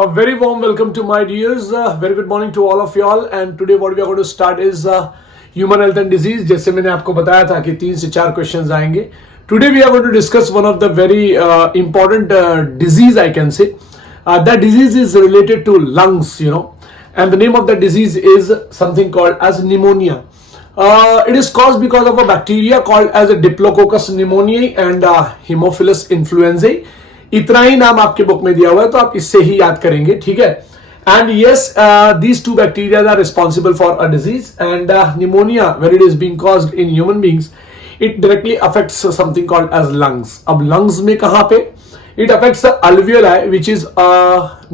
A very warm welcome to my dears. Very good morning to all of y'all. And today what we are going to start is human health and disease. जैसे मैंने आपको बताया था कि 3 से 4 questions आएंगे. Today we are going to discuss one of the very important disease, I can say. That disease is related to lungs, and the name of that disease is something called as pneumonia. It is caused because of a bacteria called as a Diplococcus pneumoniae and Haemophilus influenzae. इतना ही नाम आपके book में दिया हुआ है तो आप इससे ही याद करेंगे, ठीक है. And yes, these two bacteria are responsible for a disease and pneumonia when it is being caused in human beings, it directly affects something called as lungs. अब lungs में कहां पे? It affects the alveoli, which is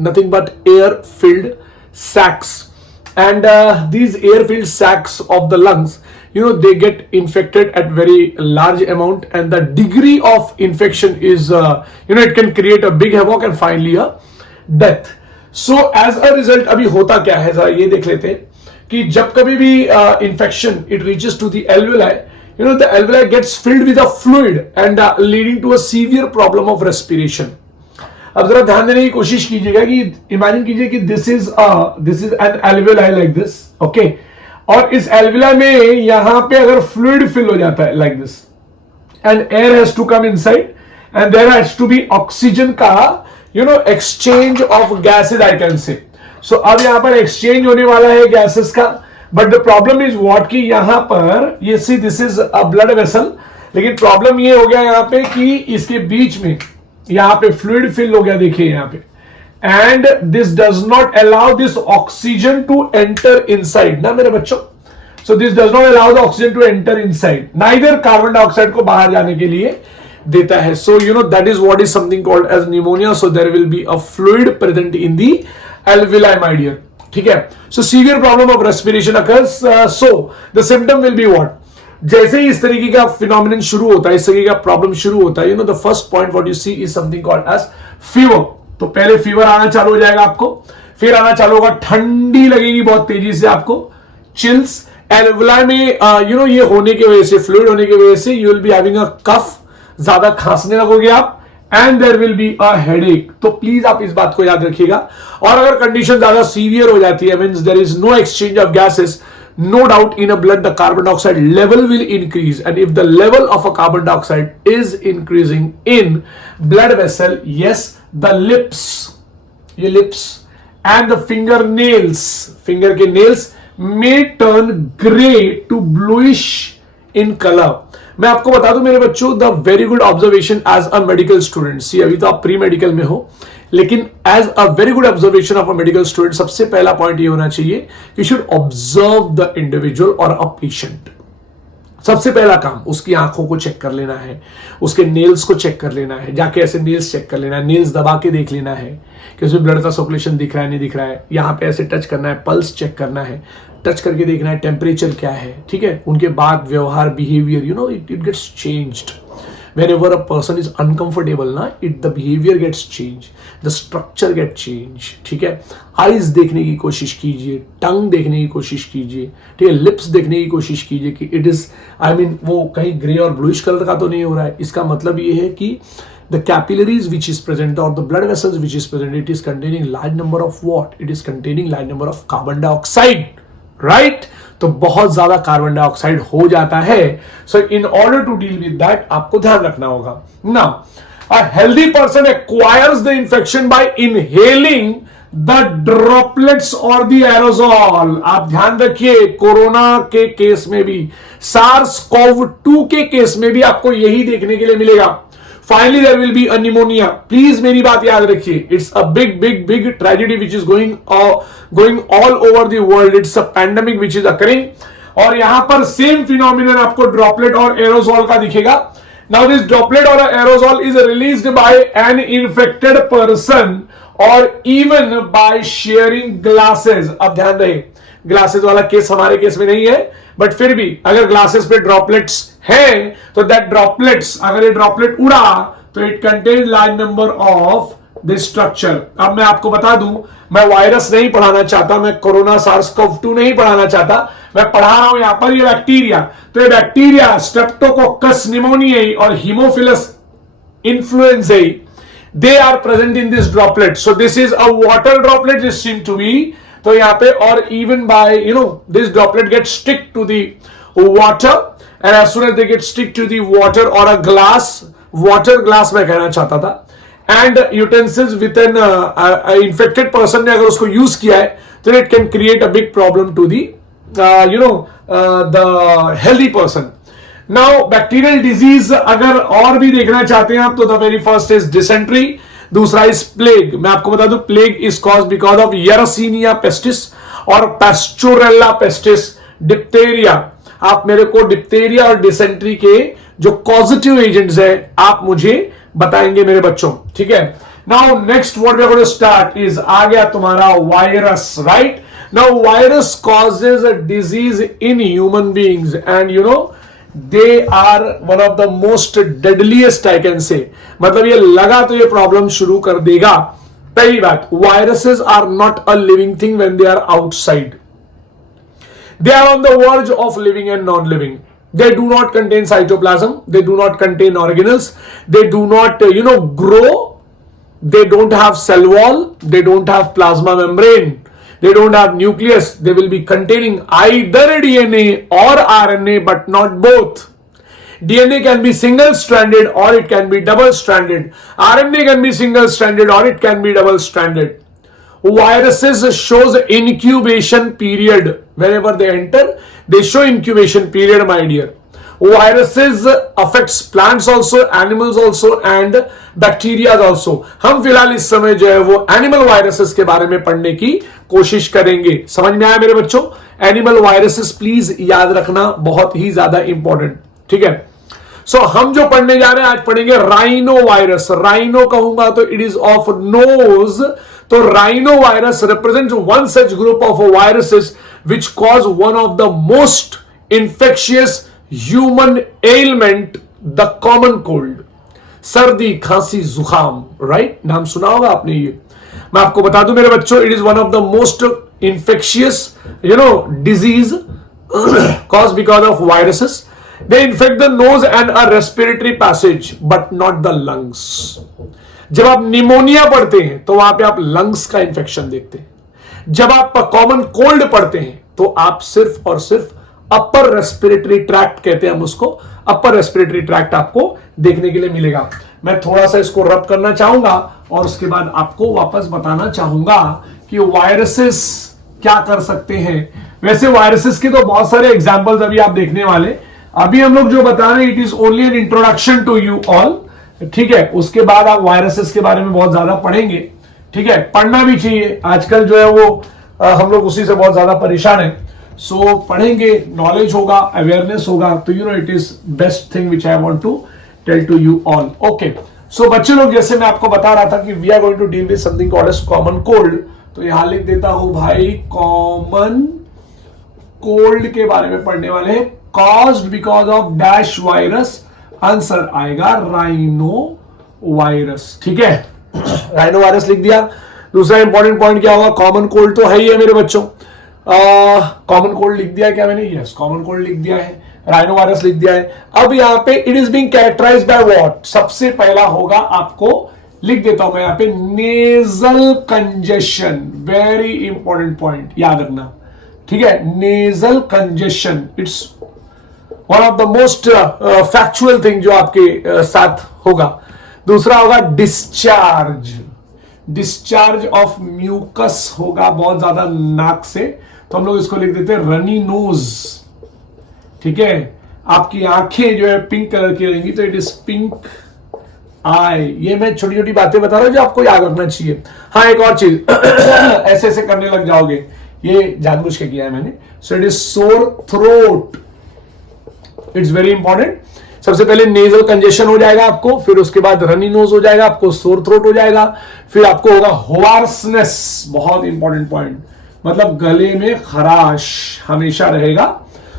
nothing but air filled sacs, and these air filled sacs of the lungs, they get infected at very large amount, and the degree of infection is it can create a big havoc and finally a death. So as a result, अभी होता क्या है जरा ये देख लेते हैं कि जब कभी भी infection it reaches to the alveoli, the alveoli gets filled with a fluid and leading to a severe problem of respiration. अब जरा ध्यान देने की कोशिश कीजिएगा कि इमेजिन कीजिए कि this is an alveoli like this, okay? और इस एल्विला में यहां पे अगर फ्लूइड फिल हो जाता है like this and air has to come inside and there has to be oxygen का exchange of gases, I can say. So अब यहां पर एक्सचेंज होने वाला है गैसेस का, but the problem is what कि यहां पर ये see this is a blood vessel, लेकिन प्रॉब्लम ये हो गया यहां पे कि इसके बीच में यहां पे फ्लूइड फिल हो गया, देखिए यहां पे, and this does not allow this oxygen to enter inside ना मेरे बच्चों. So this does not allow the oxygen to enter inside, neither carbon dioxide को बाहर जाने के लिए देता है. So that is what is something called as pneumonia. So there will be a fluid present in the alveoli, my dear. ठीक है. So severe problem of respiration occurs. So the symptom will be what? जैसे ही इस तरीके का phenomenon शुरू होता है, इस तरीके का problem शुरू होता है, the first point what you see is something called as fever. तो पहले फीवर आना चालू हो जाएगा आपको, फिर आना चालू होगा, ठंडी लगेगी बहुत तेजी से आपको, चिल्स एल्वुलाई में ये होने की वजह से, फ्लूइड होने की वजह से you will be having a cough, ज्यादा खांसने लगोगे आप, and there will be a headache. तो प्लीज आप इस बात को याद रखिएगा. और अगर कंडीशन ज्यादा सीवियर हो जाती है, means there is no exchange of gases, no doubt in a blood the carbon dioxide level will increase, and if the level of a carbon dioxide is increasing in blood vessel, yes, the lips and the fingernails, finger के nails may turn gray to bluish in color. मैं आपको बता दूं मेरे बच्चों, the very good observation as a medical student. See, अभी तो आप प्री मेडिकल में हो, लेकिन as a very good observation of a medical student सबसे पहला पॉइंट ये होना चाहिए, you should observe the individual और अ पेशेंट. सबसे पहला काम उसकी आंखों को चेक कर लेना है, उसके नेल्स को चेक कर लेना है, जाके ऐसे नेल्स चेक कर लेना है, नेल्स दबा के देख लेना है कि उसमें ब्लड का सर्कुलेशन दिख रहा है नहीं दिख रहा है, यहाँ पे ऐसे टच करना है, पल्स चेक करना है, टच करके देखना है टेम्परेचर क्या है, ठीक है. उनके बाद व्यवहार, behaviour, it gets changed. Whenever a person is uncomfortable ना, the behavior gets changed, the structure gets changed, ठीक है. Eyes देखने की कोशिश कीजिए, tongue देखने की कोशिश कीजिए, ठीक है, lips देखने की कोशिश कीजिए कि it is, वो कहीं ग्रे और ब्लूइश कलर का तो नहीं हो रहा है. इसका मतलब ये है कि the capillaries which is present or the blood vessels which is present, it is containing large number of what? It is containing large number of carbon dioxide, right? तो बहुत ज्यादा कार्बन डाइऑक्साइड हो जाता है. So in order to deal with that आपको ध्यान रखना होगा. Now a healthy person acquires the infection by inhaling the droplets और द एरोजॉल. आप ध्यान रखिए, कोरोना के केस में भी, SARS-CoV-2 के केस में भी आपको यही देखने के लिए मिलेगा. Finally, there will be a pneumonia. Please मेरी बात याद रखिए. It's a big tragedy which is going all over the world. It's a pandemic which is occurring. और यहां पर सेम फिनोमिनन आपको ड्रॉपलेट और एरोजॉल का दिखेगा. Now this droplet or aerosol is released by an infected person or even by sharing glasses. अब ध्यान रहे, ग्लासेस वाला केस हमारे केस में नहीं है, बट फिर भी अगर ग्लासेस पे ड्रॉपलेट्स हैं तो दैट ड्रॉपलेट्स, अगर ये ड्रॉपलेट उड़ा तो it contain large number of this structure. अब मैं आपको बता दूं, मैं वायरस नहीं पढ़ाना चाहता, मैं कोरोना SARS-CoV-2 नहीं पढ़ाना चाहता, मैं पढ़ा रहा हूं यहां पर ये बैक्टीरिया. तो ये बैक्टीरिया स्ट्रेप्टोकोकस निमोनियाई और Haemophilus इन्फ्लुएंजाई they are present in this droplet. So this is a water droplet, this seem to be. तो यहाँ पे और even by this droplet gets stick to the water, and as soon as they get stick to the water or a glass, water glass मैं कहना चाहता था, and utensils with an infected person ने अगर उसको use किया है, then it can create a big problem to the the healthy person. Now bacterial disease अगर और भी देखना चाहते हैं आप, तो the very first is dysentery, दूसरा इज प्लेग. मैं आपको बता दूं plague is cause because of Yersinia pestis और पास्चुरेला पेस्टिस. डिप्थेरिया, आप मेरे को डिप्थेरिया और डिसेंट्री के जो कॉजेटिव एजेंट्स है आप मुझे बताएंगे मेरे बच्चों, ठीक है. Now next what we are going to start is, आ गया तुम्हारा virus, right. Now virus causes a disease in human beings and they are one of the most deadliest I can say. मतलब ये लगा तो ये प्रॉब्लम शुरू कर देगा. पहली बात, viruses are not a living thing when they are outside. They are on the verge of living and non-living. They do not contain cytoplasm. They do not contain organelles. They do not grow. They don't have cell wall. They don't have plasma membrane. They don't have nucleus. They will be containing either DNA or RNA, but not both. DNA can be single-stranded or it can be double-stranded. RNA can be single-stranded or it can be double-stranded. Viruses shows incubation period. Whenever they enter, they show incubation period, my dear. Viruses affects plants also, animals also and bacteria also. हम फिलहाल इस समय जो है वो animal viruses के बारे में पढ़ने की कोशिश करेंगे. समझ में आया मेरे बच्चों? एनिमल वायरसेस प्लीज याद रखना, बहुत ही ज्यादा इंपॉर्टेंट, ठीक है. सो हम जो पढ़ने जा रहे हैं आज पढ़ेंगे राइनो वायरस. राइनो कहूंगा तो इट इज ऑफ नोज. तो rhino virus represent one such group of viruses which cause one of the most infectious human element, the common cold. सर्दी खांसी जुकाम, राइट, नाम सुना होगा आपने ये. मैं आपको बता दूं मेरे बच्चों, it is one of the most infectious disease cause because of viruses. They infect the nose and a respiratory passage but not the lungs. जब आप निमोनिया पढ़ते हैं तो वहां पे आप लंग्स का इंफेक्शन देखते हैं. जब आप कॉमन कोल्ड पढ़ते हैं तो आप सिर्फ और सिर्फ अपर रेस्पिरेटरी ट्रैक्ट कहते हैं हम उसको, अपर रेस्पिरेटरी ट्रैक्ट आपको देखने के लिए मिलेगा. मैं थोड़ा सा इसको रब करना चाहूंगा और उसके बाद आपको वापस बताना चाहूंगा कि वायरसेस क्या कर सकते हैं. वैसे वायरसेस के तो बहुत सारे एग्जांपल्स अभी आप देखने वाले. अभी हम लोग जो बता रहे हैं it is only an introduction to you all, ठीक है. उसके बाद आप वायरसेस के बारे में बहुत ज्यादा पढ़ेंगे, ठीक है. पढ़ना भी चाहिए, आजकल जो है वो हम लोग उसी से बहुत ज्यादा परेशान है. सो पढ़ेंगे, नॉलेज होगा, अवेयरनेस होगा, तो it is best thing which I want to tell to you all. Okay, so बच्चे लोग, जैसे मैं आपको बता रहा था कि we are going to deal with something called as common cold. तो यहां लिख देता हूं भाई, कॉमन कोल्ड के बारे में पढ़ने वाले हैं. Caused because of dash virus. Answer आएगा राइनो वायरस, ठीक है. राइनो वायरस लिख दिया. दूसरा इंपॉर्टेंट पॉइंट क्या होगा, कॉमन कोल्ड तो है ही है मेरे बच्चों. कॉमन कोल्ड लिख दिया है क्या मैंने? यस, कॉमन कोल्ड लिख दिया है, राइनो वायरस लिख दिया है. अब यहां पे it is being characterised by what. सबसे पहला होगा, आपको लिख देता हूं मैं यहां पे, nasal congestion. Very important point याद रखना, ठीक है. Nasal congestion it's one of the most factual thing जो आपके साथ होगा. दूसरा होगा डिस्चार्ज. डिस्चार्ज ऑफ म्यूकस होगा बहुत ज्यादा नाक से, तो हम लोग इसको लिख देते हैं रनी नोज, ठीक है. आपकी आंखें जो है पिंक कलर की रहेंगी तो इट इज पिंक आई. ये मैं छोटी छोटी बातें बता रहा हूं जो आपको याद रखना चाहिए. हाँ, एक और चीज ऐसे ऐसे करने लग जाओगे, ये जानबूझ के किया है मैंने. So it is sore throat. It's very important. सबसे पहले नेजल कंजेशन हो जाएगा आपको, फिर उसके बाद रनी नोज हो जाएगा आपको, सोर थ्रोट हो जाएगा, फिर आपको होगा होआर्सनेस. बहुत इंपॉर्टेंट पॉइंट, मतलब गले में खराश हमेशा रहेगा.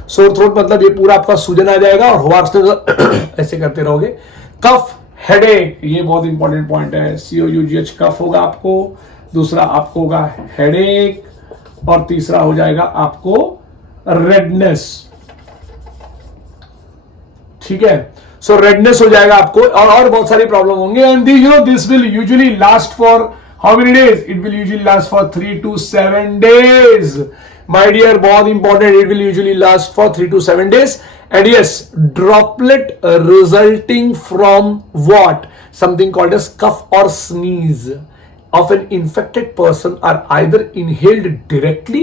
सोर थ्रोट मतलब ये पूरा आपका सूजन आ जाएगा, और होआर्सनेस ऐसे करते रहोगे. कफ, हेडेक, ये बहुत इंपॉर्टेंट पॉइंट है. COUGH कफ होगा आपको. दूसरा आपको होगा हेडेक, और तीसरा हो जाएगा आपको रेडनेस, ठीक है. सो रेडनेस हो जाएगा आपको और बहुत सारी प्रॉब्लम होंगे. And you know this will usually last for how many days? It will usually last for 3 to 7 days. My dear, बहुत important. It will usually last for 3 to 7 days. And yes, droplet resulting from what? Something called as cough or sneeze of an infected person are either inhaled directly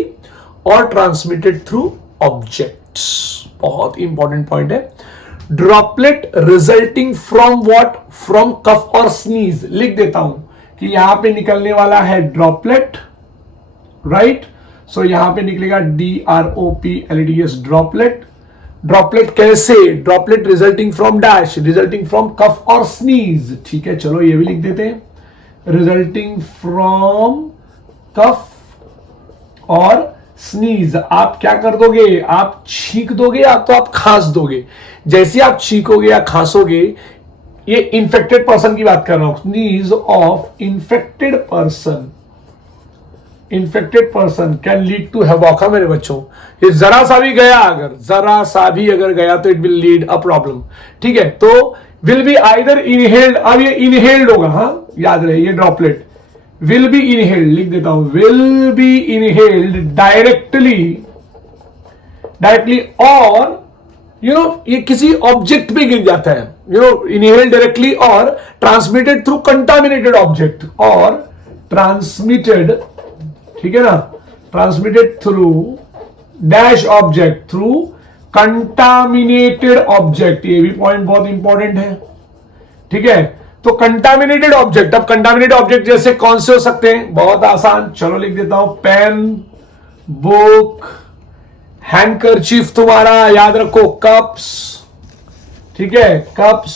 or transmitted through objects. बहुत important point है. Droplet resulting from what? From cough और sneeze. लिख देता हूं कि यहां पे निकलने वाला है ड्रॉपलेट, राइट? सो यहां पे निकलेगा DROPLETS, ड्रॉपलेट. ड्रॉपलेट कैसे? Droplet resulting from dash, resulting from cough और स्नीज. ठीक है, चलो ये भी लिख देते हैं. रिजल्टिंग फ्रॉम कफ और स्नीज. आप क्या कर दोगे? आप छींक दोगे या तो आप खांस दोगे. जैसे आप छींकोगे या खांसोगे, ये इंफेक्टेड पर्सन की बात कर रहा हूं. Sneeze of infected person, infected person can lead to havoc. मेरे बच्चों, ये जरा सा भी गया, अगर जरा सा भी अगर गया तो it will lead a problem. ठीक है, तो विल बी आइदर इनहेल्ड. अब ये इनहेल्ड होगा, हाँ याद रहे, ये ड्रॉपलेट विल बी इनहेल्ड. लिख देता हूं, विल बी इनहेल्ड डायरेक्टली और यू नो ये किसी ऑब्जेक्ट पे गिर जाता है. यू नो, इनहेल्ड डायरेक्टली और ट्रांसमिटेड थ्रू कंटामिनेटेड ऑब्जेक्ट और ट्रांसमिटेड, ठीक है ना, transmitted through dash object, through contaminated object. ये भी पॉइंट बहुत इंपॉर्टेंट है. ठीक है, तो कंटामिनेटेड ऑब्जेक्ट. अब कंटामिनेटेड ऑब्जेक्ट जैसे कौन से हो सकते हैं? बहुत आसान, चलो लिख देता हूं. पेन, बुक, हैंडकरचीफ तुम्हारा याद रखो, कप्स, ठीक है, cups,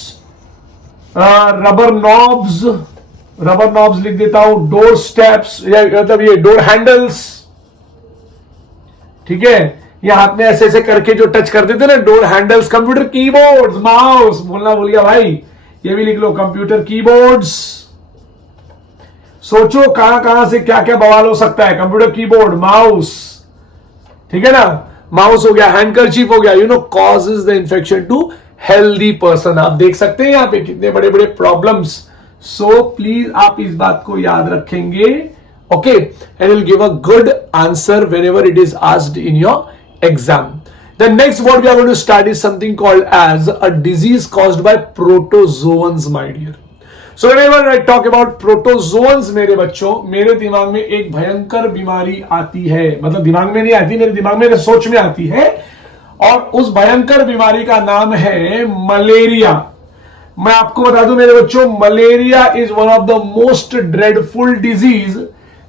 rubber knobs, rubber knobs लिख देता हूं. डोर स्टेप्स, मतलब ये डोर हैंडल्स. ठीक है, ये हाथ में ऐसे ऐसे करके जो टच कर देते ना, door handles. Computer keyboard, mouse, बोलना भूल गया भाई, ये भी लिख लो. Computer keyboards. सोचो कहां कहां से क्या क्या बवाल हो सकता है. कंप्यूटर कीबोर्ड, माउस, ठीक है ना, माउस हो गया, हैंडकरचीफ हो गया. You know, causes the infection to healthy person. आप देख सकते हैं यहां पे कितने बड़े बड़े प्रॉब्लम्स. सो प्लीज आप इस बात को याद रखेंगे. Okay, and will give a good answer whenever it is asked in your exam. The next what we are going to start is something called as a disease caused by protozoans, my dear. So whenever I talk about protozoans, मेरे बच्चों, मेरे दिमाग में एक भयंकर बीमारी आती है. मतलब दिमाग में नहीं आती, मेरे दिमाग में, मेरे सोच में आती है, और उस भयंकर बीमारी का नाम है मलेरिया. मैं आपको बता दूं मेरे बच्चों, malaria is one of the most dreadful disease.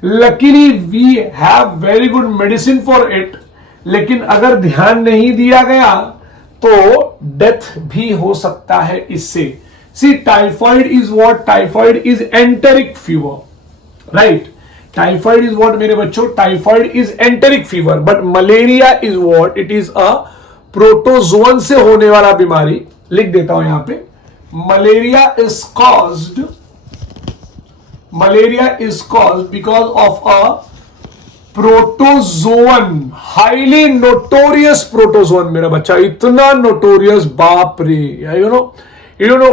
Luckily we have very good medicine for it, लेकिन अगर ध्यान नहीं दिया गया तो डेथ भी हो सकता है इससे. C, typhoid is what? Typhoid is enteric fever, right? Typhoid is what मेरे बच्चों? Typhoid is enteric fever. But malaria is what? It is a protozoan से होने वाला बीमारी. लिख देता हूं यहां पे, malaria is caused because of a protozoan, highly notorious protozoan. मेरा बच्चा, इतना नोटोरियस, बाप रे. You know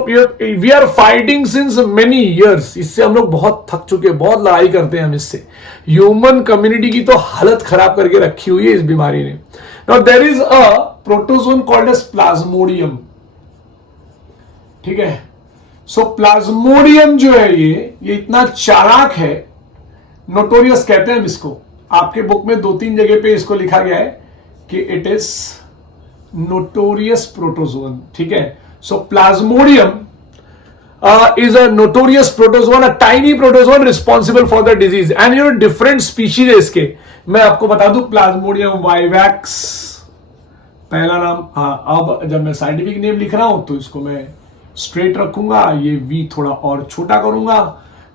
we are fighting since many years. इससे हम लोग बहुत थक चुके हैं, बहुत लड़ाई करते हैं हम इससे. ह्यूमन कम्युनिटी की तो हालत खराब करके रखी हुई है इस बीमारी ने. Now there is a protozoan called as plasmodium. ठीक है, सो प्लाज्मोडियम जो है ये इतना चालाक है, नोटोरियस कहते हैं हम इसको. आपके बुक में 2-3 जगह पे इसको लिखा गया है कि इट इज नोटोरियस प्रोटोजोन. ठीक है, सो Plasmodium is a notorious protozoan, a tiny protozoan responsible for the disease. And you know different species है इसके. मैं आपको बता दूं, प्लाज्मोडियम वाइवैक्स पहला नाम. हाँ, अब जब मैं साइंटिफिक नेम लिख रहा हूं तो इसको मैं स्ट्रेट रखूंगा, ये वी थोड़ा और छोटा करूंगा.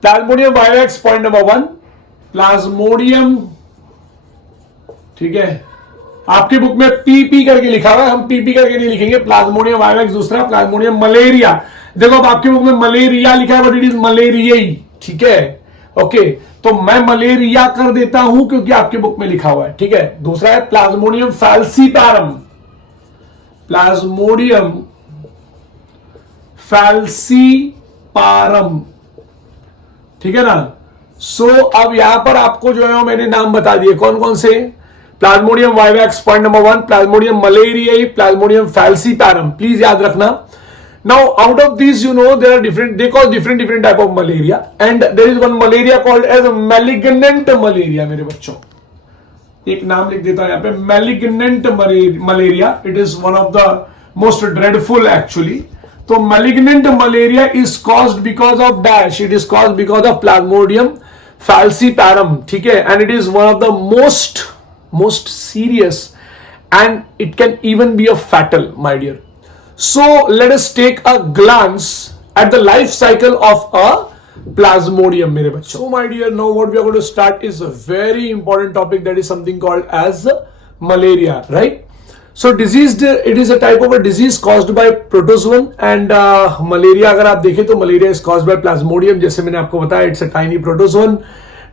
Plasmodium vivax point number 1. Plasmodium, ठीक है, आपके बुक में पीपी करके लिखा हुआ है, हम पीपी करके नहीं लिखेंगे. प्लाज्मोडियम वाइवैक्स दूसरा, प्लाज्मोडियम मलेरिया. देखो अब आपके बुक में मलेरिया लिखा है, बट इट इज मलेरियाई. ठीक है, ओके, तो मैं मलेरिया कर देता हूं क्योंकि आपके बुक में लिखा हुआ है. ठीक है, दूसरा है प्लाज्मोडियम फैल्सीपैरम. प्लाज्मोडियम फैल्सीपारम, ठीक है ना। सो अब यहां पर आपको जो है मैंने नाम बता दिए कौन कौन से, Plasmodium vivax point number 1, Plasmodium malariae, Plasmodium falciparum, please याद रखना। Now out of these there are different, they call different type of malaria, and there is one malaria called as malignant malaria। मेरे बच्चों एक नाम लिख देता हूं यहाँ पे, malignant malaria, it is one of the most dreadful actually। तो malignant malaria is caused because of dash, it is caused because of plasmodium falciparum, ठीक है, and it is one of the most serious and it can even be a fatal, my dear। So let us take a glance at the life cycle of a plasmodium, मेरे बच्चों। So my dear, now what we are going to start is a very important topic, that is something called as malaria, right? So disease, it is a type of a disease caused by protozoan, and malaria अगर आप देखें तो malaria is caused by plasmodium, जैसे मैंने आपको बताया, it's a tiny protozoan।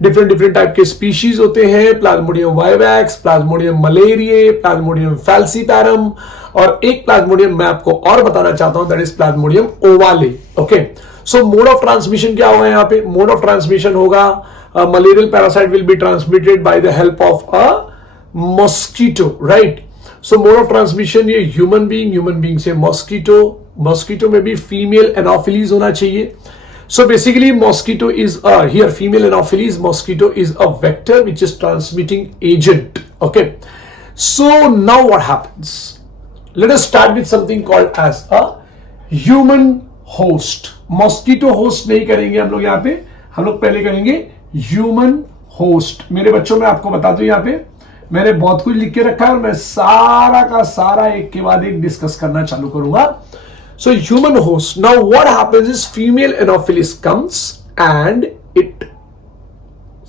Different type के species होते हैं, Plasmodium vivax, Plasmodium malariae, Plasmodium falciparum, और एक प्लाज्मोडियम मैं आपको और बताना चाहता हूं, that is Plasmodium ovale. Okay, so mode of transmission क्या होगा यहाँ पे, मोड ऑफ ट्रांसमिशन होगा malarial parasite will be transmitted by the help of a mosquito, right. So mode of transmission ये ह्यूमन बीइंग से मॉस्किटो में भी female anopheles होना चाहिए। So basically mosquito is here female anopheles, mosquito is a vector which is transmitting agent, okay। So now what happens, let us start with something called as a human host। mosquito host नहीं करेंगे हम लोग यहाँ पे, हम लोग पहले करेंगे human host। मेरे बच्चों में आपको बता दूं, यहाँ पे मैंने बहुत कुछ लिख के रखा है और मैं सारा का सारा एक के बाद एक डिस्कस करना चालू करूंगा। So human host, now what happens is female anopheles comes and it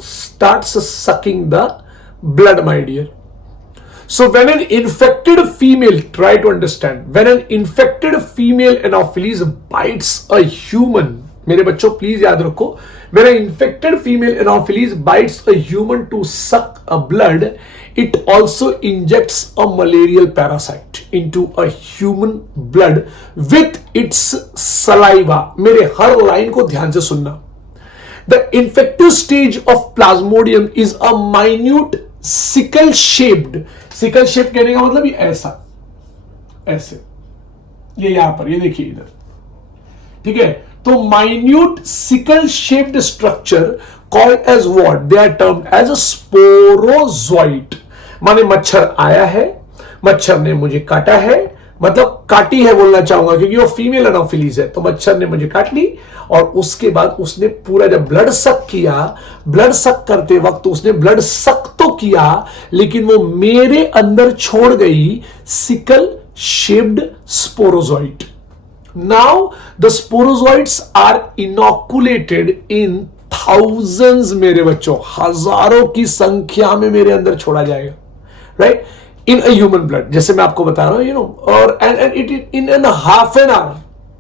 starts sucking the blood, my dear। So when an infected female, try to understand, when an infected female anopheles bites a human, मेरे बच्चों please याद रखो, when an infected female anopheles bites a human to suck a blood, it also injects a malarial parasite into a human blood with its saliva। मेरे हर line को ध्यान से सुनना। The infective stage of plasmodium is a minute sickle shaped कहने का मतलब ये ऐसे ये यहां पर, ये देखिए इधर, ठीक है। तो minute sickle shaped structure called as what, they are termed as a sporozoite. माने मच्छर आया है, मच्छर ने मुझे काटा है, मतलब काटी है बोलना चाहूंगा क्योंकि वो फीमेल एनोफिलीज है, तो मच्छर ने मुझे काट ली और उसके बाद उसने पूरा जब ब्लड सक किया, ब्लड सक करते वक्त उसने ब्लड सक तो किया लेकिन वो मेरे अंदर छोड़ गई sickle shaped sporozoite. Now the sporozoites are inoculated in thousands, मेरे बच्चों हजारों की संख्या में मेरे अंदर छोड़ा जाएगा, right, in a human blood, जैसे मैं आपको बता रहा हूं, यू नो, और and it in an half an hour,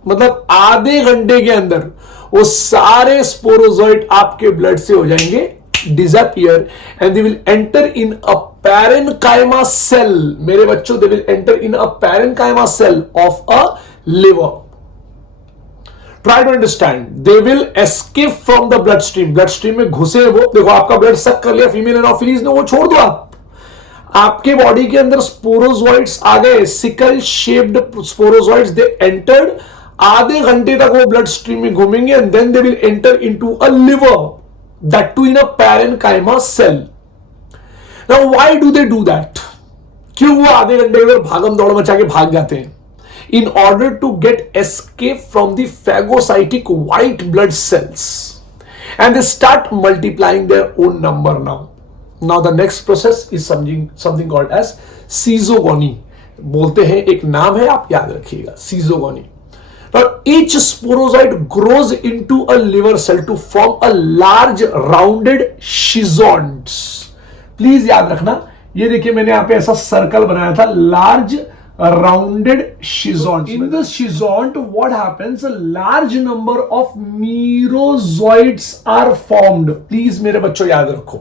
मतलब आधे घंटे के अंदर वो सारे स्पोरोजोइट आपके ब्लड से हो जाएंगे disappear and they will enter in a parenchyma cell, मेरे बच्चों, they will enter in a parenchyma cell of a liver। Try to understand, they will escape from the bloodstream में घुसे वो, देखो आपका ब्लड सक कर लिया फीमेल एनोफिलीज ने, वो छोड़ दो आप, आपके बॉडी के अंदर स्पोरोजोइट्स आ गए, sickle shaped sporozoites, they entered, आधे घंटे तक वो ब्लड स्ट्रीम में घूमेंगे and then they will enter into a liver, that too in a parenchyma cell. Now why do they do that, क्यों वो आधे घंटे में भागम दौड़ मचा के भाग जाते हैं? In order to get escape from the phagocytic white blood cells, and they start multiplying their own number now the next process is something called as सीजोगोनी, बोलते हैं, एक नाम है, आप याद रखिएगा, सीजोगोनी। Now each sporozoite grows into a liver cell to form a large rounded schizonts। Please याद रखना, ये देखिए मैंने यहाँ पे ऐसा सर्कल बनाया था, large rounded schizont। In the schizont, what happens? A large number of merozoites are formed। Please मेरे बच्चों याद रखो।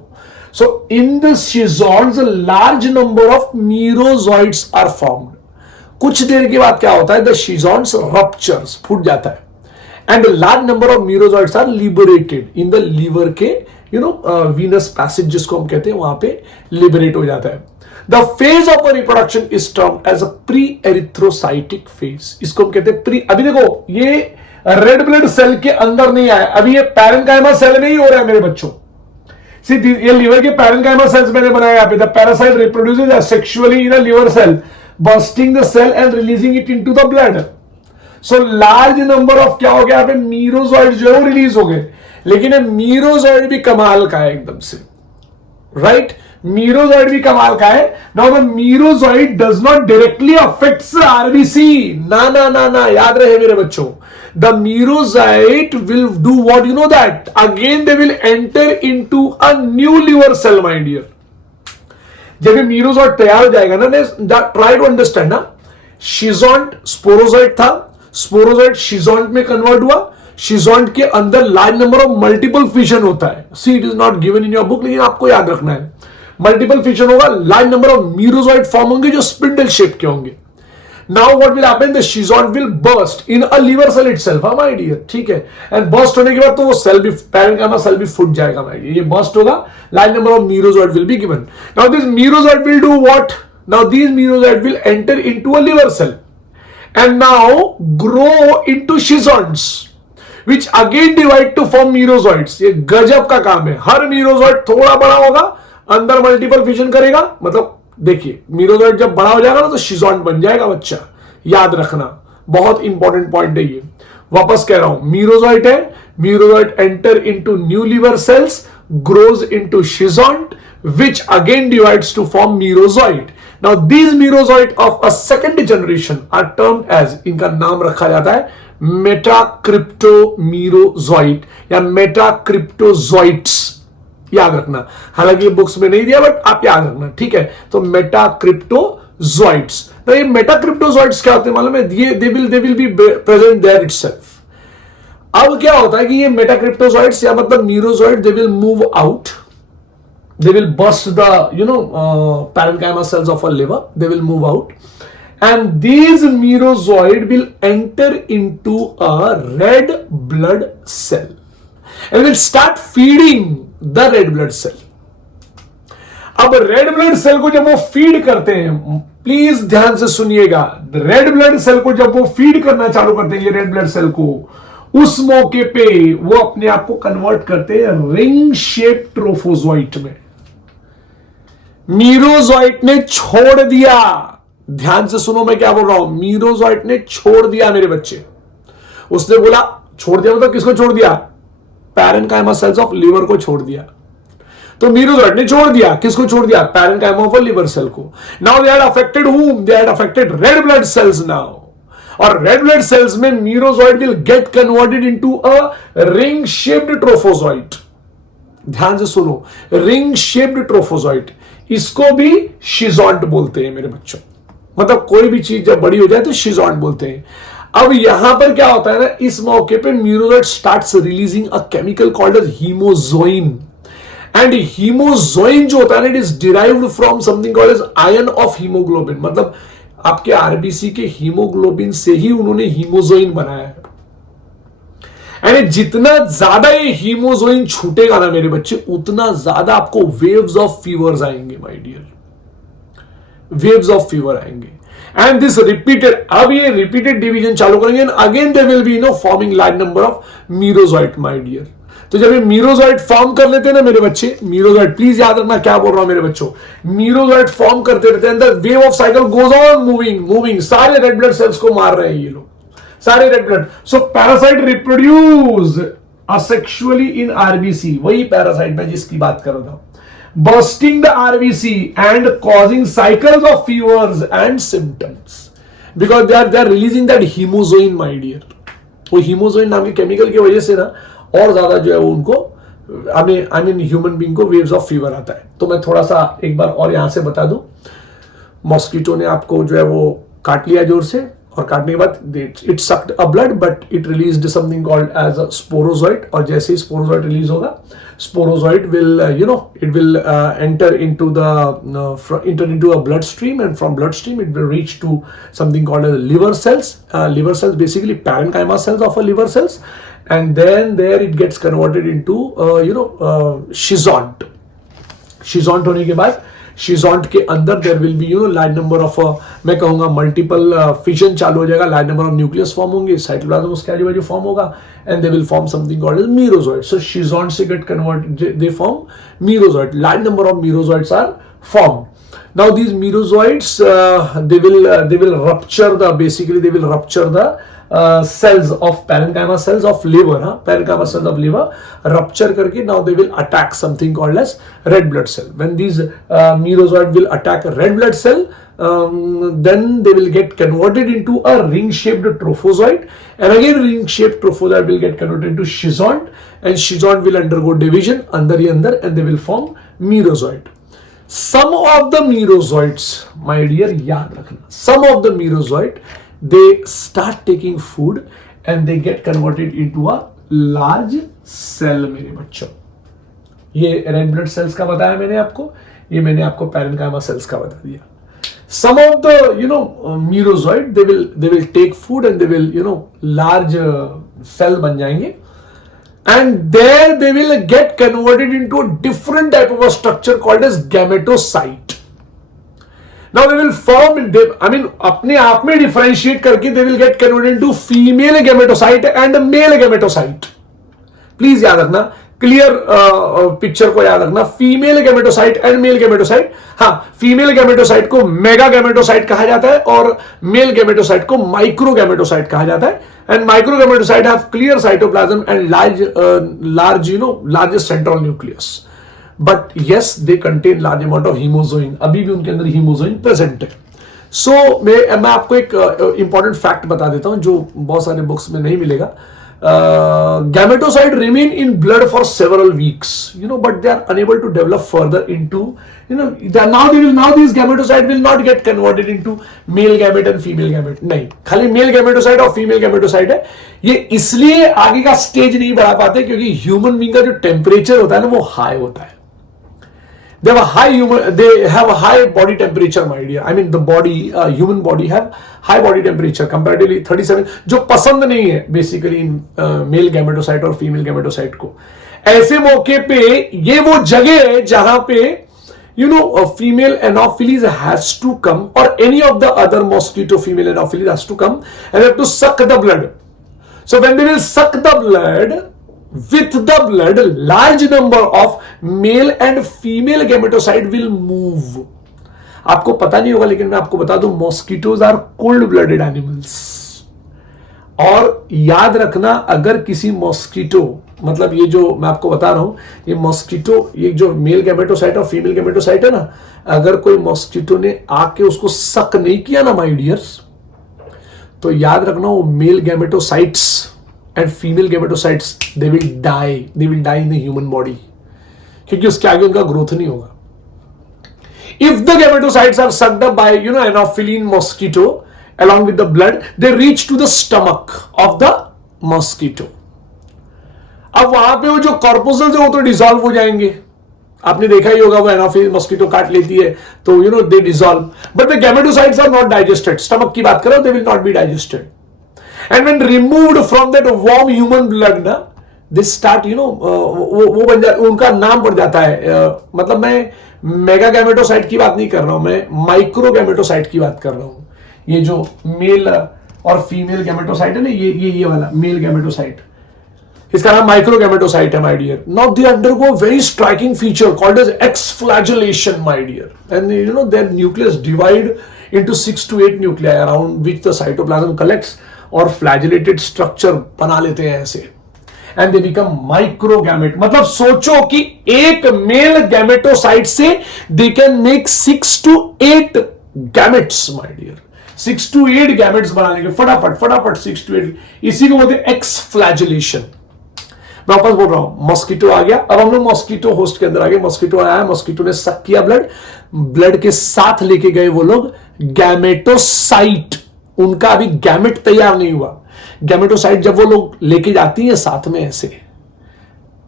So in the schizonts, a large number of merozoites are formed। कुछ देर के बाद क्या होता है, द शिजॉन्स रप्चर्स, फूट जाता है, and large number of merozoites are liberated in the liver के वीनस पैसेज जिसको हम कहते हैं, वहां पे लिबरेट हो जाता है। The phase of reproduction is termed as a pre erythrocytic phase, इसको हम कहते हैं प्री। अभी देखो ये रेड ब्लड सेल के अंदर नहीं आया, अभी ये पैरेन्काइमा सेल में ही हो रहा है मेरे बच्चों। ये लीवर के पैरेन्काइमा सेल्स मैंने बनाया यहाँ पे। The parasite reproduces sexually in a liver cell, bursting the cell and releasing it into the blood. So large number of क्या हो गया यहाँ पे, मीरोजॉइड जो है वो रिलीज हो गए। लेकिन ये मीरोजॉइड भी कमाल का है एकदम से, राइट? मीरोजॉइड भी कमाल का है। Now the merozoite does not directly affects RBC, ना ना ना ना, याद रहे मेरे बच्चों। The merozoite will do what, you know that again they will enter into a new liver cell, my dear. जब ये मीरोजॉइड तैयार हो जाएगा ना, ट्राई टू अंडरस्टैंड ना, शिजॉन्ट स्पोरोजॉइड था, स्पोरोजॉइड शिजॉन्ट में कन्वर्ट हुआ, शिजॉन्ट के अंदर large number of multiple fission होता है। See it is not given in your book, लेकिन आपको याद रखना है, मल्टीपल फिशन होगा, large number of merozoite form होंगे जो स्पिंडल शेप के होंगे। Now what will happen? The schizont will burst in a liver cell itself, my dear, ठीक है? And burst होने के बाद तो वो सेल भी, पैरेन्काइमा सेल भी फूट जाएगा, my dear। ये burst होगा, large number of merozoid will be given. Now this merozoid will do what? Now these merozoid will enter into a liver cell and now grow into schizonts, which again divide to form merozoids। ये गजब का काम है। हर merozoid थोड़ा बड़ा होगा, अंदर multiple fission करेगा, मतलब देखिए मीरोजॉइड जब बड़ा हो जाएगा ना तो शिजॉन्ट बन जाएगा बच्चा, याद रखना, बहुत इंपॉर्टेंट पॉइंट है ये। वापस कह रहा हूं, मीरोजॉइड है, merozoite enter into new liver cells, grows into schizont, which again divides to form merozoite. Now these merozoite of a second generation are termed as, इनका नाम रखा जाता है मेटाक्रिप्टोमीरोजॉइड या मेटाक्रिप्टोजॉइट्स, याद रखना। हालांकि बुक्स में नहीं दिया, बट आप याद रखना, ठीक है? तो मेटाक्रिप्टोजॉइट्स, तो ये मेटाक्रिप्टोजॉइट्स क्या होते हैं मालूम है? ये they will be present there itself. अब क्या होता है कि ये मेटाक्रिप्टोजॉइट्स या मतलब merozoite, they will move out, they will burst the parenchyma cells of a liver, they will move out, and these merozoid will enter into a red blood cell and will start feeding the red blood cell। अब red blood cell को जब वो feed करते हैं, please ध्यान से सुनिएगा, red blood cell को जब वो फीड करना चालू करते हैं, ये रेड ब्लड सेल को, उस मौके पे वो अपने आप को कन्वर्ट करते हैं रिंग शेप ट्रोफोजॉइट में। मीरोजॉइट ने छोड़ दिया, ध्यान से सुनो मैं क्या बोल रहा हूं, मीरोजॉइट ने छोड़ दिया मेरे बच्चे। उसने बोला छोड़ दिया मतलब किसको छोड़ दिया? पैरेन्काइमा सेल्स ऑफ लिवर को छोड़ दिया। तो मीरोजॉइट ने छोड़ दिया, किसको छोड़ दिया? पैरेन्काइमा ऑफ लिवर सेल को। Now they had affected whom? They had affected red blood cells now। और रेड ब्लड सेल्स में merozoite will get converted into a ring shaped trophozoite. ध्यान से सुनो, रिंग शेप्ड ट्रोफोजॉइट, इसको भी शिजॉन्ट बोलते हैं मेरे बच्चों। मतलब कोई भी चीज जब बड़ी हो जाए तो शिजॉन्ट बोलते हैं। अब यहां पर क्या होता है ना, इस मौके पे merozoite starts releasing a chemical called as haemozoin, and haemozoin जो होता है ना, it is derived from something called as iron of haemoglobin. मतलब आपके आरबीसी के हीमोग्लोबिन से ही उन्होंने हीमोजोइन बनाया है। एंड जितना ज्यादा ये हीमोजोइन छूटेगा ना मेरे बच्चे, उतना ज्यादा आपको वेव्स ऑफ फीवर्स आएंगे my dear, waves of fever आएंगे। एंड दिस रिपीटेड, अब ये रिपीटेड डिवीजन चालू करेंगे, and again they will be forming large number of merozoite my dear. तो जब ये मीरोजॉइट फॉर्म कर लेते हैं ना मेरे बच्चे, मीरोजॉइट, प्लीज याद रखना क्या बोल रहा हूं मेरे बच्चों, मीरोजॉइट फॉर्म करते रहते हैं, the wave of cycle goes on moving, सारे रेड ब्लड सेल्स को मार रहे हैं ये लोग, सारे red blood. So parasite reproduce asexually in RBC, वही पैरासाइट मैं जिसकी बात कर रहा था, bursting the RBC and causing cycles of fevers and symptoms because they are releasing that hemozoin my dear। वो hemozoin नाम के केमिकल की वजह से ना और ज्यादा जो है वो उनको आई मीन ह्यूमन बीइंग को वेव्स ऑफ फीवर आता है। तो मैं थोड़ा सा एक बार और यहां से बता दूं, मॉस्किटो ने आपको जो है वो काट लिया जोर से, और काटने के बाद it sucked a blood but it released something called as a sporozoite, और जैसे ही स्पोरोजोइट रिलीज होगा, sporozoite will it will enter into a blood stream, and from blood stream it will reach to something called as liver cells. Liver cells, basically parenchyma cells of a liver cells, and then there it gets converted into schizont. Schizont होने के बाद schizont के अंदर there will be large number of, मैं कहूंगा multiple fission चालू हो जाएगा, large number of nucleus form होंगे, साइटोप्लाज्म उसके आजू बाजू फॉर्म होगा, and they will form something called as merozoite. So schizont से get converted, they form merozoite. Large number of merozoites are form. Now these merozoites, they will rupture the cells of parenchyma cells of liver, parenchyma cells of liver rupture करके now they will attack something called as red blood cell. When these merozoites will attack a red blood cell, then they will get converted into a ring-shaped trophozoite, and again ring-shaped trophozoite will get converted into schizont, and schizont will undergo division अंदर ही अंदर, and they will form merozoite. Some of the merozoites, my dear, याद रखना, some of the merozoite, they start taking food and they get converted into a large cell. मेरे बच्चों, ये red blood cells का बताया मैंने आपको, ये मैंने आपको parenchyma cells का बता दिया. Some of the merozoite, they will take food and they will large cell बन जाएंगे, and there they will get converted into a different type of a structure called as gametocyte. Now they will form, अपने आप में differentiate करके they will get converted into female gametocyte and male gametocyte. Please याद रखना, clear picture को याद रखना, female gametocyte and male gametocyte. हाँ, फीमेल गैमेटोसाइट को मेगा गैमेटोसाइट कहा जाता है और मेल गैमेटोसाइट को माइक्रो गैमेटोसाइट कहा जाता है. And micro gametocyte have clear cytoplasm and largest central nucleus, but yes they contain large amount of hemozoin. अभी भी उनके अंदर हीमोजोइन प्रेजेंट है. सो मैं आपको एक इंपॉर्टेंट फैक्ट बता देता हूं जो बहुत सारे बुक्स में नहीं मिलेगा. Gametocyte remain in blood for several weeks, but they are unable to develop further into, now these gametocyte will not get converted into male gamete and female gamete. नहीं, खाली male gametocyte और female gametocyte है. ये इसलिए आगे का stage नहीं बढ़ा पाते क्योंकि ह्यूमन बीइंग का जो टेम्परेचर होता है ना, वो हाई होता है. They have a high body temperature, my dear. I mean, the body, human body have high body temperature comparatively 37, जो पसंद नहीं है basically in male gametocyte और female gametocyte को. ऐसे मौके पे ये वो जगह है जहां पे a female anopheles has to come, or any of the other mosquito female anopheles has to come and have to suck the blood. So when they will suck the blood, with the blood, large number of male and female gametocyte will move. आपको पता नहीं होगा लेकिन मैं आपको बता दूं, mosquitoes are cold blooded animals. और याद रखना, अगर किसी मॉस्किटो, मतलब ये जो मैं आपको बता रहा हूं, ये मॉस्किटो, ये जो मेल गैमेटोसाइट और फीमेल गैमेटोसाइट है ना, अगर कोई मॉस्किटो ने आके उसको सक नहीं किया ना माय डियर्स, तो याद रखना वो male gametocytes and female gametocytes, they will die in the human body, क्योंकि उसके आगे उनका ग्रोथ नहीं होगा. If the gametocytes are sucked up by anopheline mosquito along with the blood, they reach to the stomach of the mosquito. अब वहां पे वो जो कॉर्पोसल्स है वो तो डिसॉल्व हो जाएंगे. आपने देखा ही होगा, वो एनोफिलिन मॉस्किटो काट लेती है तो they dissolve, but the gametocytes are not digested. Stomach की बात करो, they will not be digested. And when removed from that warm human blood, ना, they start, वो बन जाता, उनका नाम पड़ जाता है. मतलब मैं मेगा गैमेटोसाइट की बात नहीं कर रहा हूं, मैं माइक्रो गैमेटोसाइट की बात कर रहा हूं. ये जो मेल और फीमेल गैमेटोसाइट है ना, ये वाला मेल गैमेटोसाइट, इसका नाम माइक्रो गैमेटोसाइट है, my dear. Now they undergo very striking feature called as exflagellation, my dear. And their nucleus divide into 6 to 8 nuclei around which the cytoplasm collects, और flagellated structure बना लेते हैं ऐसे, and they become माइक्रोगैमेट. मतलब सोचो कि एक मेल गैमेटोसाइट से they can make 6 to 8 gametes, my dear. 6 to 8 gametes बना लेंगे फटाफट 6 to 8. इसी को बोलते हैं एक्सफ्लैजिलेशन. मैं वापस बोल रहा हूं, मॉस्किटो आ गया, अब हम लोग मॉस्किटो होस्ट के अंदर आ गए. मॉस्किटो आया, मॉस्किटो ने सक किया ब्लड के साथ लेके गए वो लोग गैमेटोसाइट. उनका अभी गैमेट तैयार नहीं हुआ। गैमेटोसाइट जब वो लोग लेके जाती है साथ में ऐसे,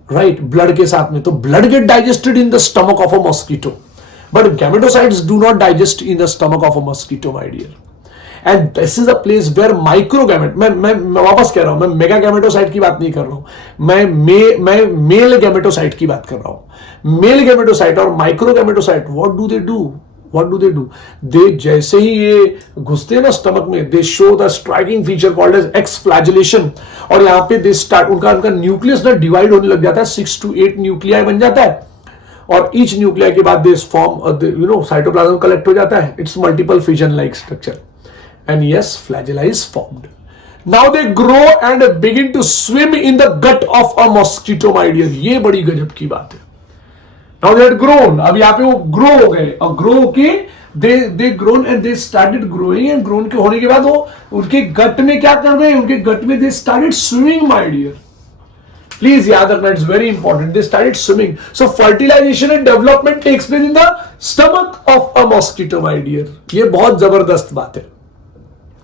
राइट, ब्लड के साथ में, तो blood get digested in the stomach of a mosquito, but gametocytes do not digest in the stomach of a mosquito my dear. And this is a place where microgamete, मैं वापस कह रहा हूं, मैं मेगा गैमेटोसाइट की बात नहीं कर रहा हूं, मैं मेल गैमेटोसाइट की बात कर रहा हूं। मेल गैमेटोसाइट और micro gametocyte, what do they do, they जैसे ही ये घुसते हैं ना स्टमक में, they show the striking feature called as exflagellation, और यहां पे दे स्टार्ट, उनका न्यूक्लियस ना डिवाइड होने लग जाता है, 6 to 8 न्यूक्लियाई बन जाता है, और ईच न्यूक्लियाई के बाद दिस फॉर्म साइटोप्लाज्म कलेक्ट हो जाता है, it's multiple fission like structure, and yes, flagella is formed. Now they grow and begin to swim in the gut of a mosquito, my dear. ये बड़ी गजब की बात है। Now they had grown, अब यहाँ पे वो grow हो गए, और grow होके they grown and they started growing, and grown के होने के बाद वो उनके gut में क्या कर रहे हैं, उनके gut में they started swimming, my dear. Please याद रखना, it's very important. They started swimming. So fertilization and development takes place in the stomach of a mosquito, my dear. ये बहुत जबरदस्त बात है,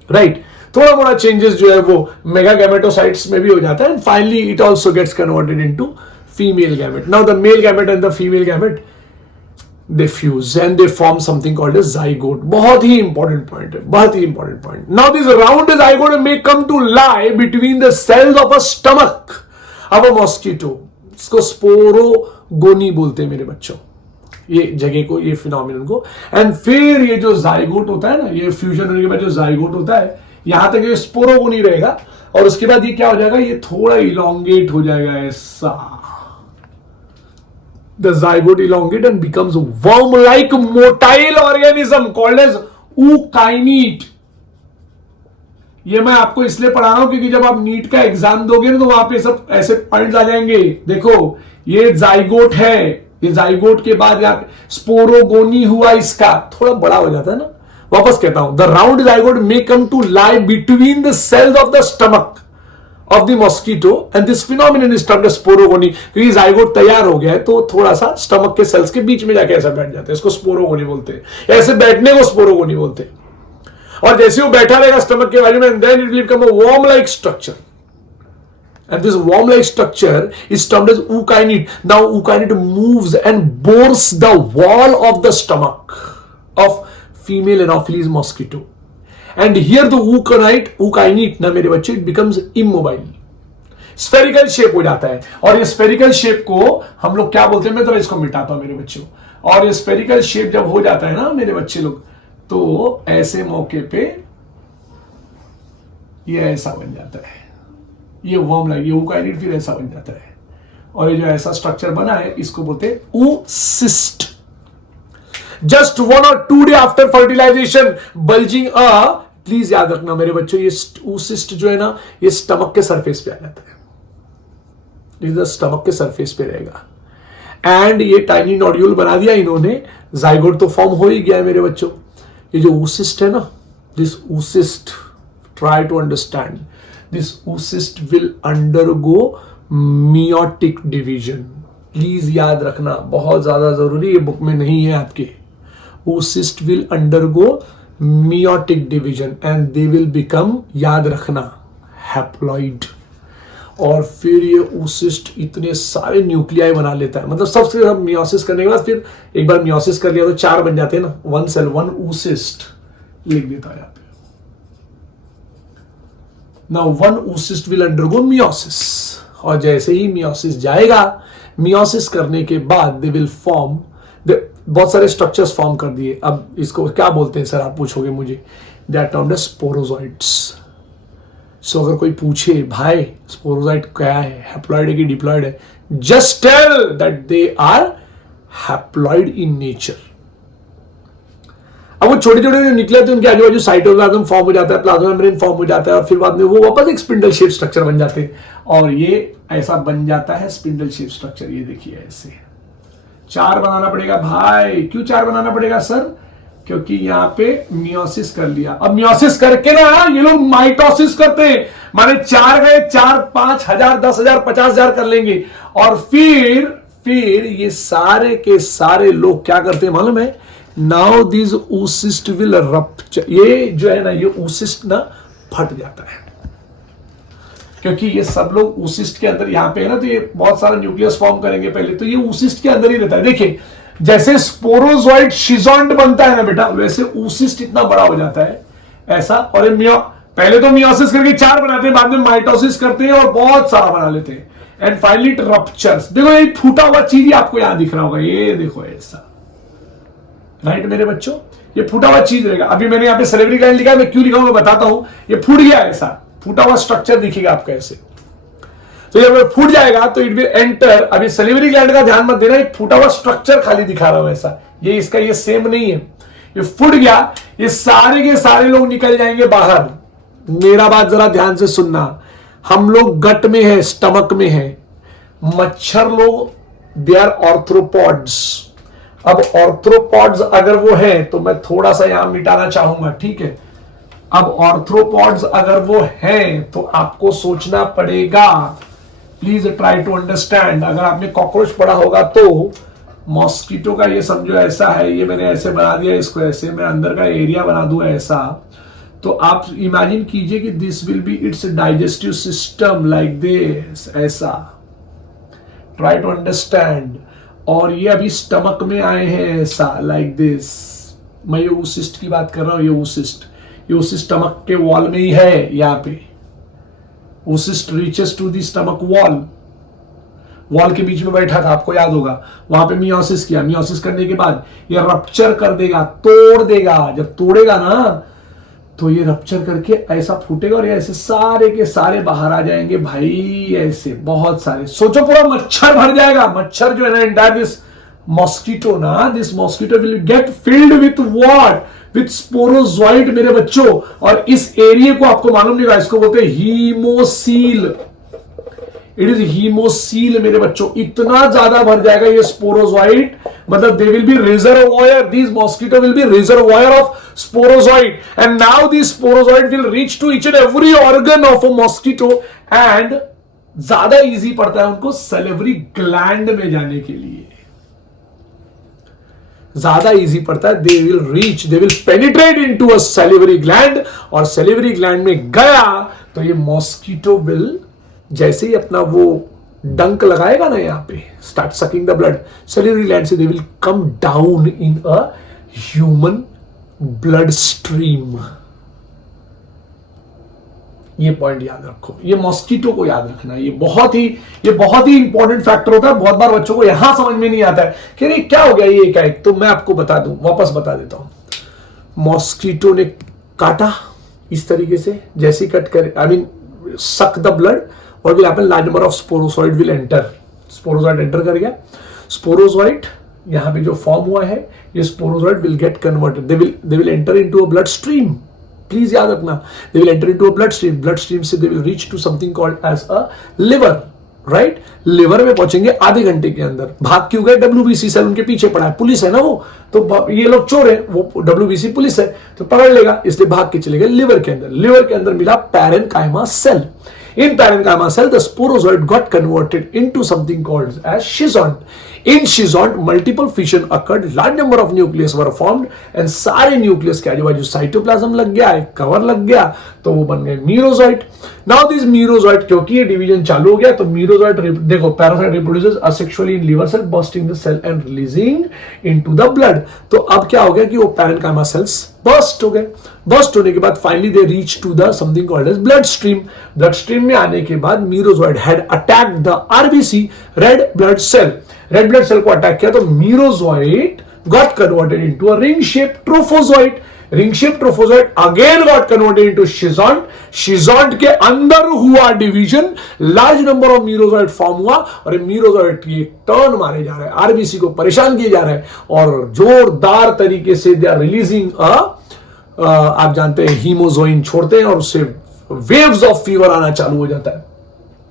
राइट। थोड़ा मोड़ा चेंजेस जो है वो मेगा गैमेटोसाइट्स में भी हो जाता है, and finally it also gets converted into female gamete. Now the male gamete and the female gamete they fuse and they form something called as zygote. बहुत ही इंपॉर्टेंट पॉइंट है, बहुत ही important point. Now this round zygote may come to lie between the cells of a stomach of a mosquito. इसको sporogony बोलते हैं मेरे बच्चों, ये जगह को, ये फिनोमिनन को। एंड फिर ये जो जाइगोट होता है ना, ये फ्यूजन होने के बाद जो जाइगोट होता है, यहां तक ये स्पोरोगोनी रहेगा, और उसके बाद ये क्या हो जाएगा, ये थोड़ा इलोंगेट हो जाएगा ऐसा। The zygote elongate and becomes worm like motile organism called as ookinete. ये मैं आपको इसलिए पढ़ा रहा हूं क्योंकि जब आप नीट का एग्जाम दोगे ना, तो वहां पे सब ऐसे पॉइंट्स आ जाएंगे। देखो ये जाइगोट है, ये जाइगोट के बाद यहाँ स्पोरोगोनी हुआ, इसका थोड़ा बड़ा हो जाता है ना। वापस कहता हूं, the round zygote may come to lie between the cells of the stomach of the mosquito and this phenomenon is termed sporogony. क्योंकि जाइगोट तैयार हो गया है, तो थोड़ा सा स्टमक के सेल्स के बीच में जाके ऐसा बैठ जाता है, इसको स्पोरोगोनी बोलते हैं। ऐसे बैठने को स्पोरोगोनी बोलते हैं। और जैसे वो बैठा रहेगा स्टमक के बाजू में, and then it will become a worm like structure, and this worm-like structure is termed as ookinete. Now ookinete moves and bores the wall of the stomach of female Anopheles mosquito, and here the ookinete ना मेरे बच्चे, it becomes immobile, spherical shape हो जाता है। और ये spherical shape को हम लोग क्या बोलते हैं, मैं तो इसको मिटाता हूं मेरे बच्चों। और ये spherical shape जब हो जाता है ना मेरे बच्चे लोग, तो ऐसे मौके पे ये ऐसा बन जाता है, ये वर्म लाइक, ये ऊकाइनिट फिर ऐसा बन जाता है। और ये जो ऐसा स्ट्रक्चर बना है, इसको बोलते हैं oocyst। Just 1 or 2 days after fertilisation bulging please याद रखना मेरे बच्चों, ये oocyst जो है ना, ये स्टमक के सरफेस पे आ जाता है, ये स्टमक के सरफेस पे रहेगा। एंड ये टाइनी नोड्यूल बना दिया इन्होंने, जाइगोट तो फॉर्म हो ही गया है मेरे बच्चों। ये जो oocyst है ना, this oocyst, try to understand, this oocyst will undergo meiotic division। Please याद रखना, बहुत ज्यादा जरूरी, ये बुक में नहीं है आपके। oocyst will undergo meiotic division and they will become, याद रखना, haploid। और फिर ये oocyst इतने सारे न्यूक्लियाई बना लेता है, मतलब सबसे सब मियोसिस करने के बाद, फिर एक बार मियोसिस कर लिया तो 4 बन जाते हैं ना, 1 cell 1 oocyst लिख देता है यहाँ पे। Now one oocyst will undergo meiosis, और जैसे ही meiosis जाएगा, meiosis करने के बाद they will form, बहुत सारे स्ट्रक्चर्स फॉर्म कर दिए। अब इसको क्या बोलते हैं सर, आप पूछोगे मुझे, they are termed as sporozoites। सो अगर कोई पूछे भाई स्पोरोजोइट क्या है, हैप्लॉइड है कि डिप्लॉइड है, just tell that they are haploid in nature. अब वो छोटे छोटे जो निकले थे उनके आजू बाजू साइटोप्लाज्म फॉर्म हो जाता है, प्लाज्मा मेम्ब्रेन फॉर्म हो जाता है, और फिर बाद में वो वापस एक स्पिंडल शेप स्ट्रक्चर बन जाते हैं, और ये ऐसा बन जाता है स्पिंडल शेप स्ट्रक्चर। ये देखिए ऐसे 4 बनाना पड़ेगा भाई। क्यों 4 बनाना पड़ेगा सर? क्योंकि यहाँ पे मियोसिस कर लिया। अब मियोसिस करके ना ये लोग माइटोसिस करते हैं, माने 4 गए, 4 5 हजार 10 हजार 50 हजार कर लेंगे, और फिर ये सारे के सारे लोग क्या करते हैं मालूम है, now this oocyst will rupture, ये जो है ना ये oocyst ना फट जाता है, क्योंकि ये सब लोग oocyst के अंदर यहाँ पे है ना, तो ये बहुत सारा न्यूक्लियस फॉर्म करेंगे पहले, तो ये oocyst के अंदर ही रहता है। देखिए जैसे स्पोरोजॉइड शिजॉन्ट बनता है ना बेटा, वैसे oocyst इतना बड़ा हो जाता है ऐसा, और पहले तो मियोसिस करके 4 बनाते हैं, बाद में माइटोसिस करते हैं और बहुत सारा बना लेते हैं, एंड फाइनली इट रप्चर्स। देखो ये फूटा हुआ चीज ही आपको यहां दिख रहा होगा, ये देखो ऐसा, राइट मेरे बच्चों, ये फूटा हुआ चीज रहेगा। अभी मैंने यहाँ पे सैलिवरी ग्लैंड लिखा है, मैं क्यों लिखा हूं मैं बताता हूं। ये फूट गया, ऐसा फूटा हुआ स्ट्रक्चर दिखेगा आपको ऐसे, तो जब फूट जाएगा तो इट विल एंटर। अभी सैलिवरी ग्लैंड का ध्यान मत देना, ये फूटा हुआ स्ट्रक्चर खाली दिखा रहा हूं ऐसा, ये इसका ये सेम नहीं है, ये फूट गया, ये सारे के सारे लोग निकल जाएंगे बाहर। मेरा बात जरा ध्यान से सुनना, हम लोग गट में है, स्टमक में है, मच्छर लोग दे आर ऑर्थ्रोपॉड्स। अब ऑर्थ्रोपॉड्स अगर वो है तो मैं थोड़ा सा यहां मिटाना चाहूंगा, ठीक है। अब ऑर्थ्रोपॉड्स अगर वो है तो आपको सोचना पड़ेगा, प्लीज ट्राई टू अंडरस्टैंड। अगर आपने कॉकरोच पढ़ा होगा तो मॉस्किटो का ये समझो ऐसा है, ये मैंने ऐसे बना दिया इसको, ऐसे मैं अंदर का एरिया बना दूं ऐसा, तो आप इमेजिन कीजिए कि this will be it's digestive system like this, ऐसा, ट्राई टू अंडरस्टैंड। और ये अभी स्टमक में आए हैं ऐसा, लाइक दिस। मैं ये oocyst की बात कर रहा हूं, ये oocyst स्टमक के वॉल में ही है, यहाँ पे oocyst reaches to the stomach wall के बीच में बैठा था, आपको याद होगा, वहां पे मियोसिस किया, मियोसिस करने के बाद ये रप्चर कर देगा, तोड़ देगा। जब तोड़ेगा ना तो ये रप्चर करके ऐसा फूटेगा और ये ऐसे सारे के सारे बाहर आ जाएंगे भाई, ऐसे बहुत सारे। सोचो पूरा मच्छर भर जाएगा, मच्छर जो है ना, एंटायर दिस मॉस्किटो ना, this mosquito will get filled with what, with sporozoite मेरे बच्चों। और इस एरिया को आपको मालूम नहीं, इसको बोलते हैं हीमोसील, इट इज हीमोसील मेरे बच्चों। इतना ज्यादा भर जाएगा ये स्पोरोजॉइट, मतलब दे will B reservoir, this mosquito will be reservoir of sporozoid, and now these sporozoid will reach to each and every organ of a mosquito, and ज्यादा इजी पड़ता है उनको सैलिवरी ग्लैंड में जाने के लिए, ज्यादा इजी पड़ता है। दे will reach, they will penetrate into a salivary gland, और सैलिवरी ग्लैंड में गया तो ये मॉस्किटो विल जैसे ही अपना वो डंक लगाएगा ना, यहां पे start sucking the blood, salivary gland से they will come down in a human blood stream. ये पॉइंट याद रखो, ये मॉस्किटो को याद रखना, ये बहुत ही इंपॉर्टेंट फैक्टर होता है। बहुत बार बच्चों को यहां समझ में नहीं आता है कि अरे क्या हो गया ये क्या है, तो मैं आपको बता दूं, वापस बता देता हूं। मॉस्किटो ने काटा इस तरीके से, जैसे कट कर, I mean suck the blood, और will happen large number of sporozoite will enter. Sporozoite enter कर गया, स्पोरोजॉइड यहां पे जो फॉर्म हुआ है, ये sporozoite will get converted, they will enter into a blood stream. Please याद रखना, they will enter into a blood stream से they will reach to something called as a liver, right. Liver में पहुंचेंगे आधे घंटे के अंदर। भाग क्यों गए? WBC सेल उनके पीछे पड़ा है, पुलिस है ना वो, तो ये लोग चोर है, वो WBC पुलिस है तो पकड़ लेगा, इसलिए भाग के चले गए लिवर के अंदर। लिवर के अंदर मिला parenchyma cell. In parenchyma cell, the sporozoid got converted into something called as schizont. In schizont, multiple fission occurred, large number of nucleus were formed, and सारे न्यूक्लियस के आजू बाजू साइटोप्लाज्म लग गया, एक कवर लग गया, तो वो बन गए मीरोजॉइट। नाउ दिस मीरोजॉइट, क्योंकि ये डिवीजन चालू हो गया, तो मीरोजॉइट देखो, parasite reproduces asexually in liver cell, bursting the cell and releasing into the blood. तो अब क्या हो गया कि वो पैरेन्काइमा सेल्स बर्स्ट हो गए। बर्स्ट होने के बाद finally they reach to the something called as blood stream. Blood stream में आने के बाद merozoite had attacked the RBC, red blood cell. Red blood cell को अटैक किया तो merozoite got converted into a ring shape trophozoite. Ring shape trophozoite again got converted into schizont. Schizont के अंदर हुआ division, large number of merozoite form हुआ, और merozoite ये turn मारे जा रहे हैं, आरबीसी को परेशान किए जा रहे हैं, और जोरदार तरीके से दे आर रिलीजिंग आप जानते हैं हीमोजोइन छोड़ते हैं और उससे वेव्स ऑफ फीवर आना चालू हो जाता है।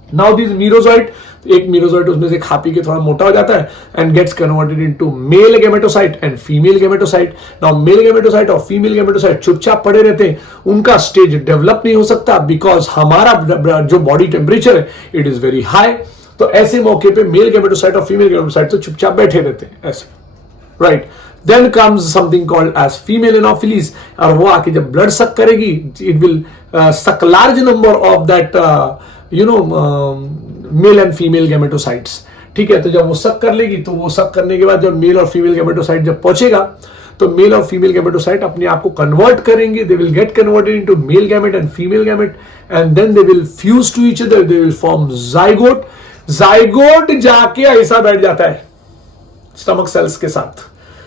नाउ दिस मीरोजॉइड, एक मीरोजॉइड उसमें से खा पी के थोड़ा मोटा हो जाता है and gets converted into male gametocyte and female gametocyte. Now male gametocyte और फीमेल गेमेटोसाइट चुपचाप पड़े रहते हैं, उनका स्टेज डेवलप नहीं हो सकता बिकॉज हमारा जो बॉडी टेम्परेचर है इट इज वेरी हाई। तो ऐसे मौके पे मेल गेमेटोसाइट और फीमेल गेमेटोसाइट तो चुपचाप बैठे रहते हैं ऐसे, right. Then comes something called as female anopheles, और वो आके जब ब्लड सक करेगी, it will suck large number of that male and female gametocytes, ठीक है। तो जब वो सक कर लेगी, तो वो सक करने के बाद जब मेल और फीमेल गैमेटोसाइट जब पहुंचेगा, तो मेल और फीमेल गैमेटोसाइट अपने आप को कन्वर्ट करेंगे, they will get converted into male gamete and female gamete, and then they will fuse to each other, they will form zygote. Zygote जाके ऐसा बैठ जाता है स्टमक सेल्स के साथ,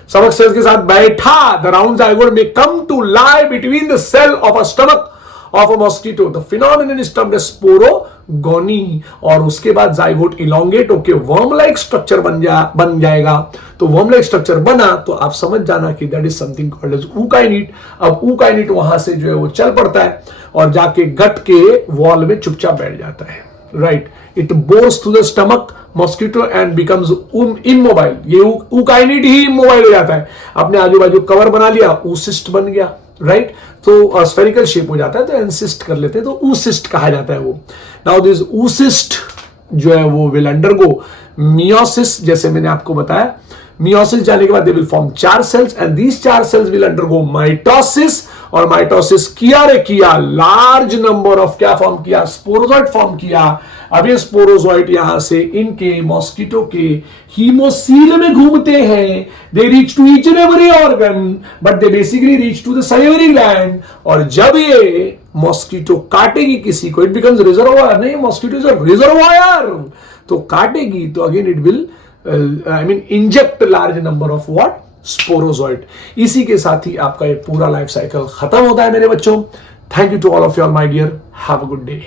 स्टमक सेल्स के साथ बैठा, the round zygote may come to lie between the cell of a stomach of a mosquito. The phenomenon is termed as sporogony, और उसके बाद जाइगोट इलोंगेट होके वर्म लाइक स्ट्रक्चर बन जाएगा। तो वर्म लाइक स्ट्रक्चर बना तो आप समझ जाना कि that is something called as ookinete. अब ऊकाइनिट वहां से जो है वो चल पड़ता है और जाके गट के वॉल में चुपचाप बैठ जाता है, right. It bores through the stomach mosquito and becomes immobile. ये ऊकाइनिट ही इमोबाइल हो जाता है, अपने आजू बाजू कवर बना लिया, ऊसिस्ट बन गया, राइट। तो स्फेरिकल शेप हो जाता है, तो एंसिस्ट कर लेते हैं, तो ऊसिस्ट कहा जाता है वो। नाउ दिस ऊसिस्ट जो है वो विल अंडरगो मियोसिस, जैसे मैंने आपको बताया। मियोसिस जाने के बाद they will form 4 cells and these 4 cells will undergo mitosis, और माइटोसिस किया लार्ज नंबर ऑफ क्या फॉर्म किया, स्पोरोजोइट फॉर्म किया। अब ये स्पोरोजोइट यहां से इनके मॉस्किटो के हीमोसील में घूमते हैं, they reach to each and every organ but they basically reach to the salivary gland. और जब ये मॉस्किटो काटेगी किसी को, इट बिकम्स रिजर्वायर, नहीं मॉस्किटो इज अ रिजर्वायर, तो काटेगी तो again it will inject large number of what, sporozoite. इसी के साथ ही आपका ये पूरा लाइफ साइकिल खत्म होता है मेरे बच्चों। Thank you to all of your my dear, have a good day.